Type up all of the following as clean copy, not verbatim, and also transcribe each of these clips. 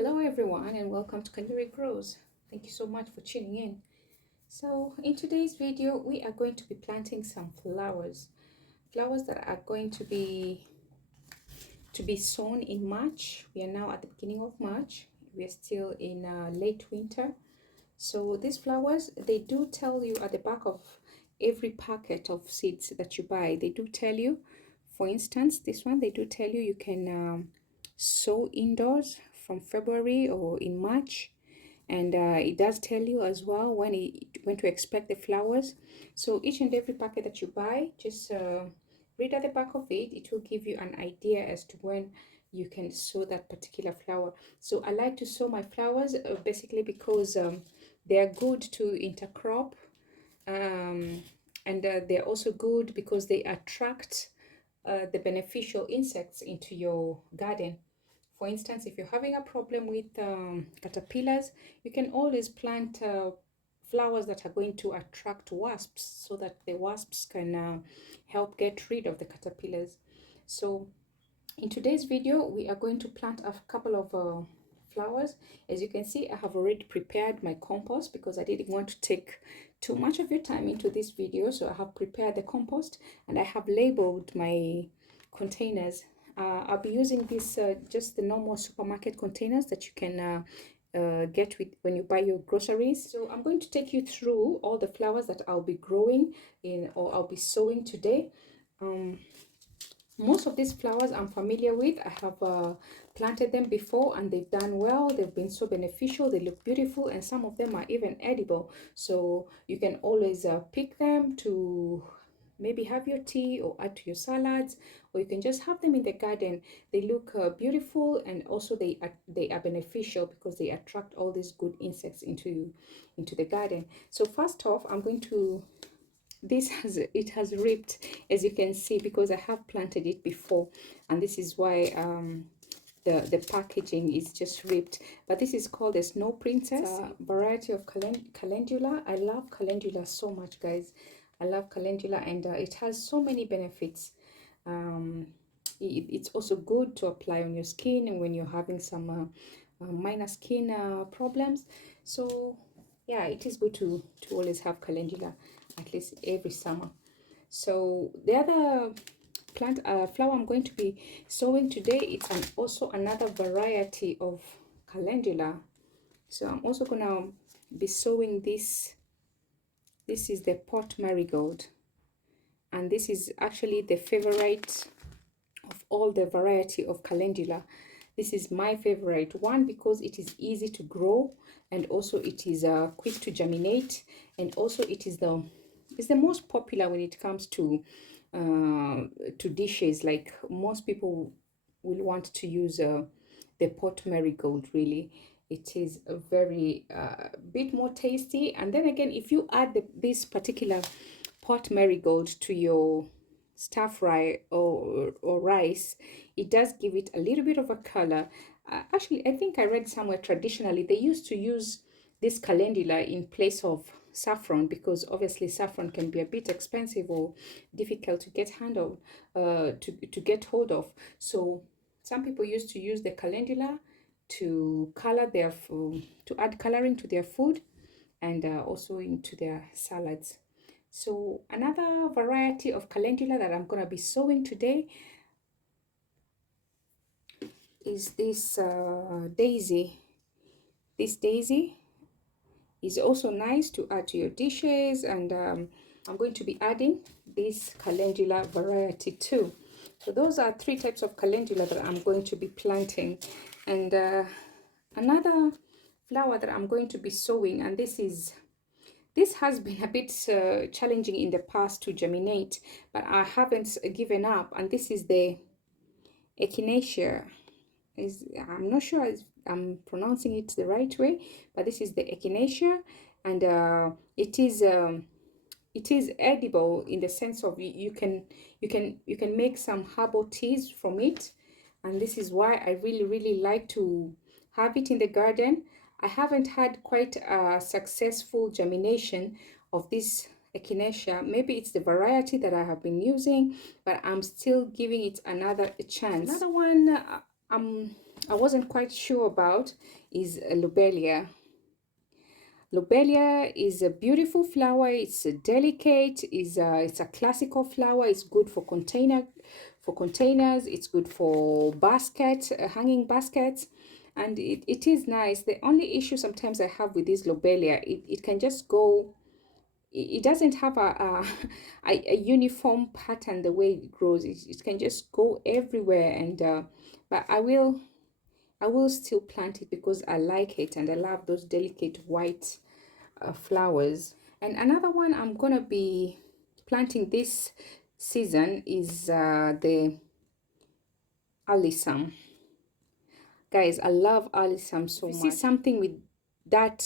Hello everyone and welcome to Calendula Grows. Thank you so much for tuning in. So in today's video we are going to be planting some flowers. Flowers that are going to be sown in March. We are now at the beginning of March. We are still in late winter. So these flowers, they do tell you at the back of every packet of seeds that you buy, they do tell you, for instance, this one, they do tell you can sow indoors from February or in March. And it does tell you as well when to expect the flowers. So each and every packet that you buy, just read at the back of it. It will give you an idea as to when you can sow that particular flower. So I like to sow my flowers basically because they are good to intercrop, and they're also good because they attract the beneficial insects into your garden. For instance, if you're having a problem with caterpillars, you can always plant flowers that are going to attract wasps so that the wasps can help get rid of the caterpillars. So in today's video, we are going to plant a couple of flowers. As you can see, I have already prepared my compost because I didn't want to take too much of your time into this video. So I have prepared the compost and I have labeled my containers. I'll be using this just the normal supermarket containers that you can get with when you buy your groceries. So I'm going to take you through all the flowers that I'll be growing in or I'll be sowing today. Most of these flowers I'm familiar with. I have planted them before and they've done well. They've been so beneficial. They look beautiful and some of them are even edible. So you can always pick them to maybe have your tea or add to your salads, or you can just have them in the garden. They look beautiful, and also they are beneficial because they attract all these good insects into the garden. So first off, I'm going to it has ripped, as you can see, because I have planted it before, and this is why the packaging is just ripped. But this is called a snow princess, a variety of calendula. I love calendula so much, guys. I love calendula, and it has so many benefits. It's also good to apply on your skin and when you're having some minor skin problems. So yeah, it is good to always have calendula at least every summer. So the other flower I'm going to be sowing today, it's also another variety of calendula. So I'm also gonna be sowing this. This is the pot marigold, and this is actually the favorite of all the variety of calendula. This is my favorite one because it is easy to grow, and also it is quick to germinate, and also it's the most popular when it comes to dishes. Like most people will want to use the pot marigold. Really, it is a very bit more tasty. And then again, if you add this particular pot marigold to your stir fry or rice, it does give it a little bit of a color. Actually, I think I read somewhere traditionally they used to use this calendula in place of saffron, because obviously saffron can be a bit expensive or difficult to get to get hold of. So some people used to use the calendula to color their food, to add coloring to their food, and also into their salads. So another variety of calendula that I'm going to be sowing today is this daisy. This daisy is also nice to add to your dishes, and I'm going to be adding this calendula variety too. So those are three types of calendula that I'm going to be planting. And another flower that I'm going to be sowing, and this has been a bit challenging in the past to germinate, but I haven't given up. And this is the echinacea. I'm not sure I'm pronouncing it the right way, but this is the echinacea, and it is edible in the sense of you can make some herbal teas from it, and this is why I really like to have it in the garden. I haven't had quite a successful germination of this echinacea. Maybe it's the variety that I have been using, but I'm still giving it another chance. Another one I wasn't quite sure about is lobelia. Lobelia is a beautiful flower. It's a delicate. It's a classical flower. It's good for containers. It's good for hanging baskets, and it is nice. The only issue sometimes I have with this lobelia, it can just go. It doesn't have a uniform pattern the way it grows. It can just go everywhere, and but I will still plant it because I like it and I love those delicate white flowers. And another one I'm gonna be planting this season is the alyssum. Guys, I love alyssum so much. If you see something with that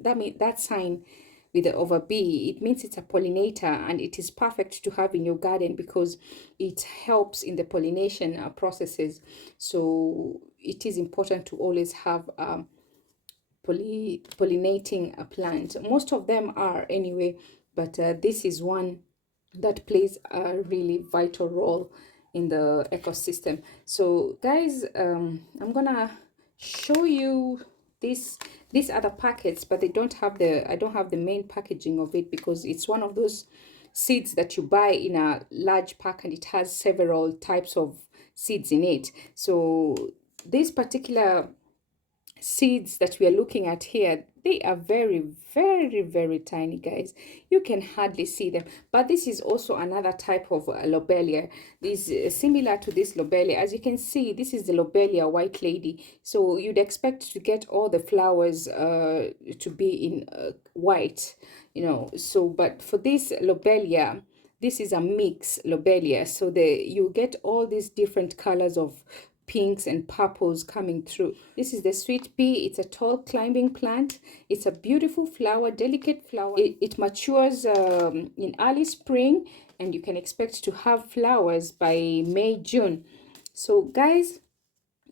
that sign with the over B, it means it's a pollinator, and it is perfect to have in your garden because it helps in the pollination processes. So it is important to always have pollinating a plant. Most of them are anyway, but this is one that plays a really vital role in the ecosystem. So guys, I'm gonna show you these other packets, but they don't have I don't have the main packaging of it because it's one of those seeds that you buy in a large pack and it has several types of seeds in it. So this particular seeds that we are looking at here, they are very, very, very tiny, guys. You can hardly see them, but this is also another type of lobelia. This is similar to this lobelia. As you can see, this is the lobelia white lady, so you'd expect to get all the flowers to be in white, you know. So but for this lobelia, this is a mix lobelia, so you get all these different colors of pinks and purples coming through. This is the sweet pea. It's a tall climbing plant. It's a beautiful flower, delicate flower. It matures in early spring, and you can expect to have flowers by May, June. So guys,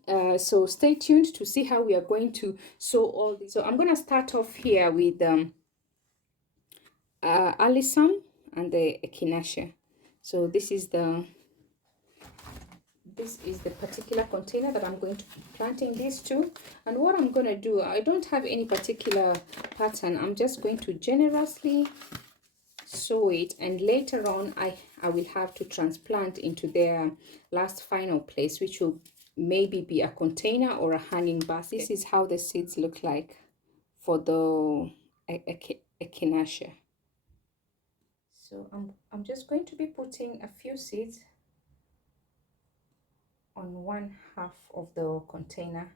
so stay tuned to see how we are going to sow all these. So I'm going to start off here with alyssum and the echinacea. So this is the particular container that I'm going to be planting these to. And what I'm going to do, I don't have any particular pattern. I'm just going to generously sow it, and later on I will have to transplant into their last final place, which will maybe be a container or a hanging basket. This is how the seeds look like for the echinacea. So I'm just going to be putting a few seeds on one half of the container.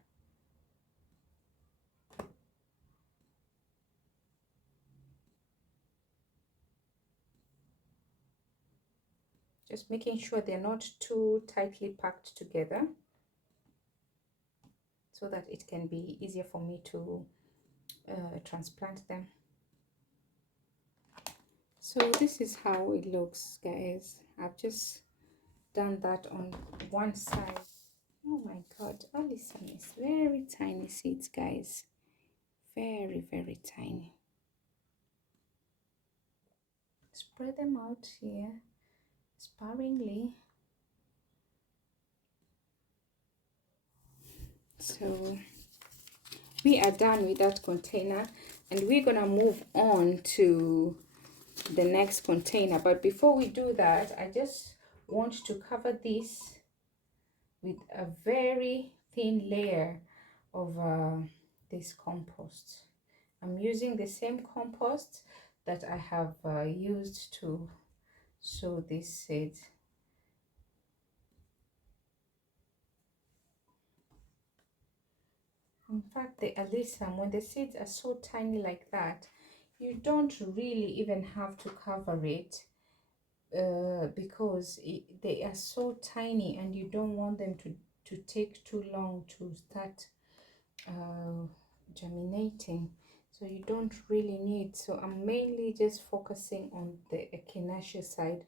Just making sure they're not too tightly packed together so that it can be easier for me to transplant them. So this is how it looks, guys. I've just done that on one side. Oh my god, alyssum is very tiny seeds, guys. Very, very tiny. Spread them out here sparingly. So we are done with that container, and we're gonna move on to the next container. But before we do that, I just want to cover this with a very thin layer of this compost. I'm using the same compost that I have used to sow these seeds. In fact, the alyssum, when the seeds are so tiny like that, you don't really even have to cover it because they are so tiny, and you don't want them to take too long to start germinating. So you don't really need. So I'm mainly just focusing on the echinacea side,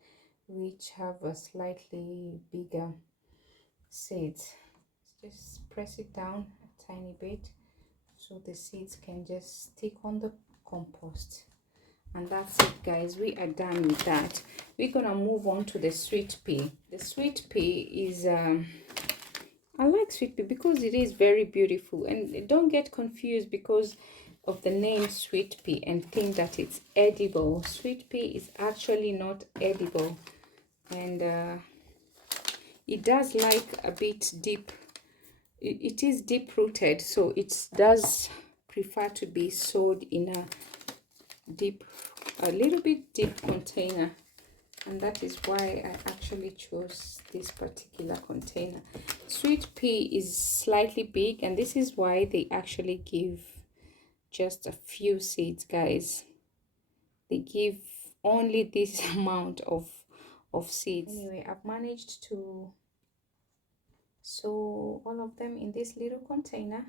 which have a slightly bigger seeds. Just press it down a tiny bit so the seeds can just stick on the compost. And that's it, guys. We are done with that. We're gonna move on to the sweet pea. The sweet pea is I like sweet pea because it is very beautiful, and don't get confused because of the name sweet pea and think that it's edible. Sweet pea is actually not edible, and it does like a bit deep. It is deep rooted, so it does prefer to be sowed in a little bit deep container, and that is why I actually chose this particular container. Sweet pea is slightly big, and this is why they actually give just a few seeds, guys. They give only this amount of seeds. Anyway, I've managed to sow all of them in this little container.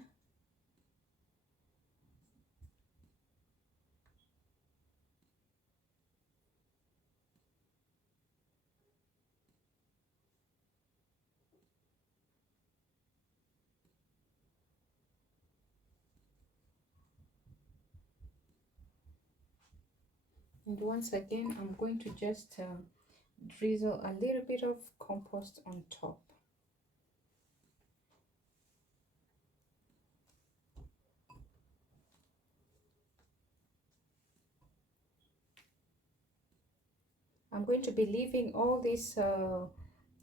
And once again, I'm going to just drizzle a little bit of compost on top. I'm going to be leaving all these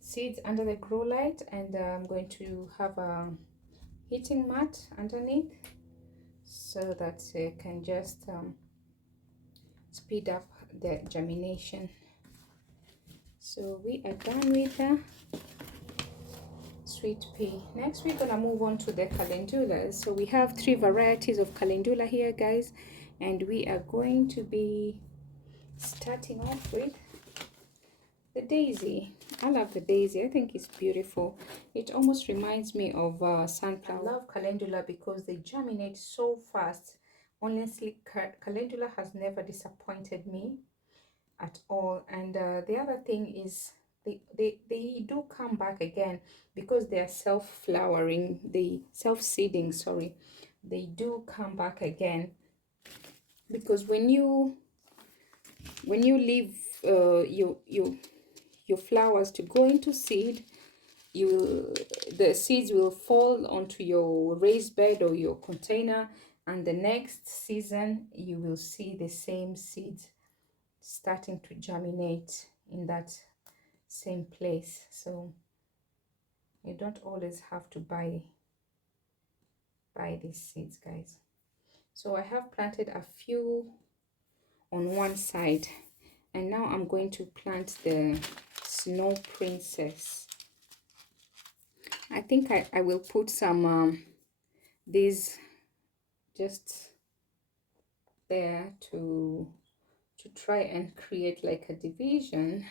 seeds under the grow light, and I'm going to have a heating mat underneath so that it can just speed up the germination. So we are done with the sweet pea. Next we're gonna move on to the calendulas. So we have 3 varieties of calendula here, guys, and we are going to be starting off with the daisy. I love the daisy. I think it's beautiful. It almost reminds me of sunflower. I love calendula because they germinate so fast. Honestly, calendula has never disappointed me at all. And the other thing is they do come back again because they are self-flowering, they self-seeding, sorry. They do come back again because when you leave your flowers to go into seed, the seeds will fall onto your raised bed or your container, and the next season you will see the same seeds starting to germinate in that same place. So you don't always have to buy these seeds, guys. So I have planted a few on one side, and now I'm going to plant the Snow Princess. I think I will put some these just there to try and create like a division,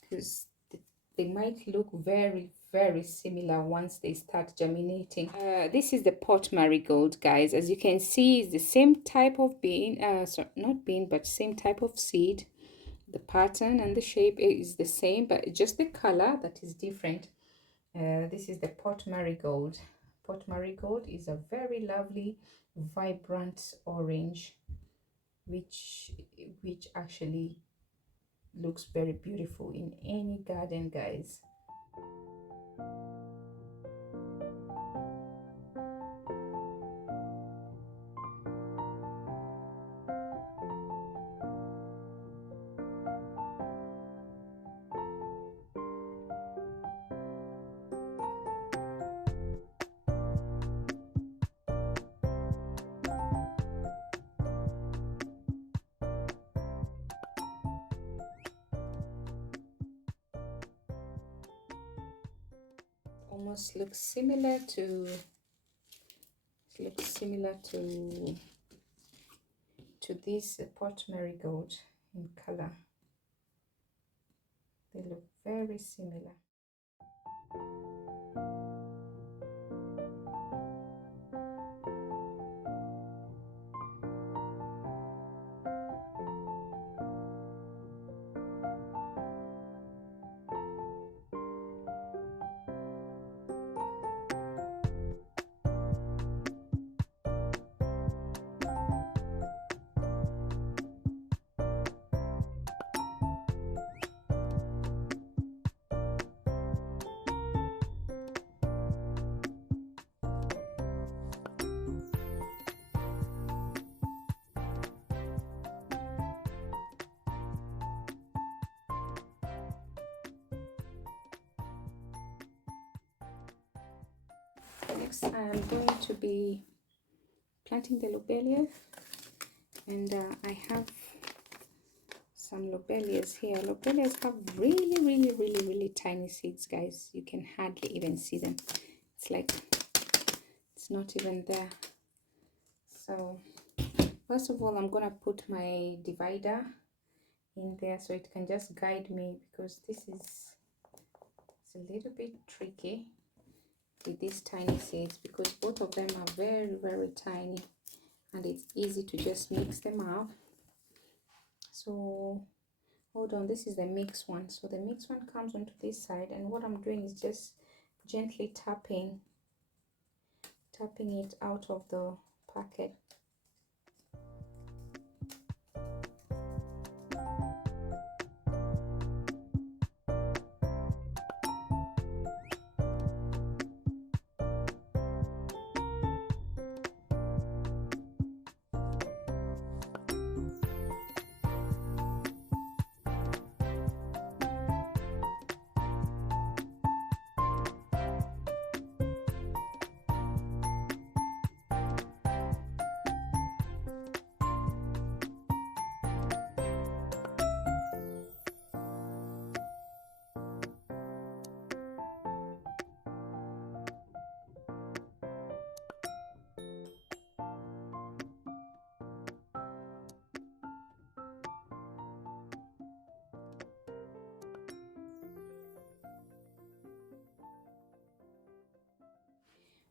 because they might look very similar once they start germinating. This is the pot marigold, guys. As you can see, it's the same type of bean, not bean, but same type of seed. The pattern and the shape is the same, but just the color that is different. This is the pot marigold. Pot marigold is a very lovely vibrant orange, which actually looks very beautiful in any garden, guys. Almost looks similar to this pot marigold in color. They look very similar. next I'm going to be planting the lobelia, and I have some lobelias here. Lobelias have really tiny seeds, guys. You can hardly even see them. It's like it's not even there. So first of all, I'm gonna put my divider in there so it can just guide me, because this is it's a little bit tricky with these tiny seeds, because both of them are very tiny and it's easy to just mix them up. So hold on, this is the mixed one. So the mixed one comes onto this side, and what I'm doing is just gently tapping it out of the packet.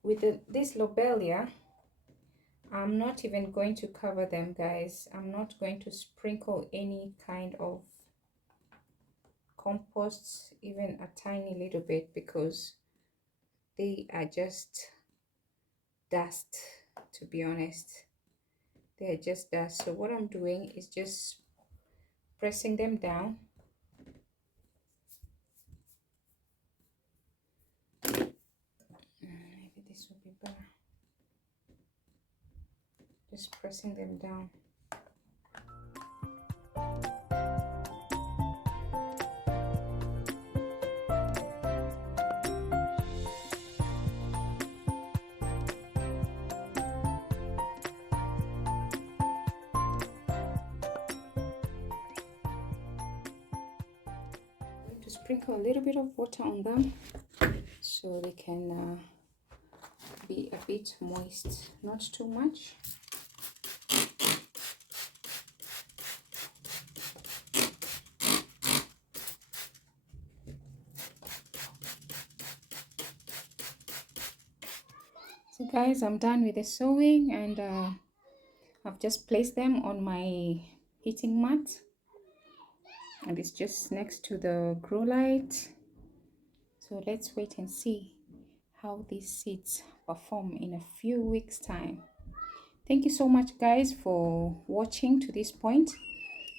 With this lobelia, I'm not even going to cover them, guys. I'm not going to sprinkle any kind of compost, even a tiny little bit, because they are just dust, to be honest. They're just dust. So what I'm doing is just pressing them down. Maybe this will be better. Just pressing them down. To sprinkle a little bit of water on them so they can be a bit moist, not too much. So guys, I'm done with the sewing, and I've just placed them on my heating mat, and it's just next to the grow light. So let's wait and see how these seeds perform in a few weeks time. Thank you so much, guys, for watching to this point.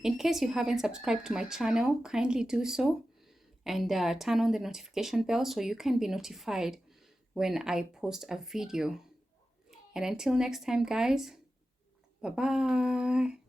In case you haven't subscribed to my channel, kindly do so, and turn on the notification bell so you can be notified when I post a video. And until next time, guys, bye bye.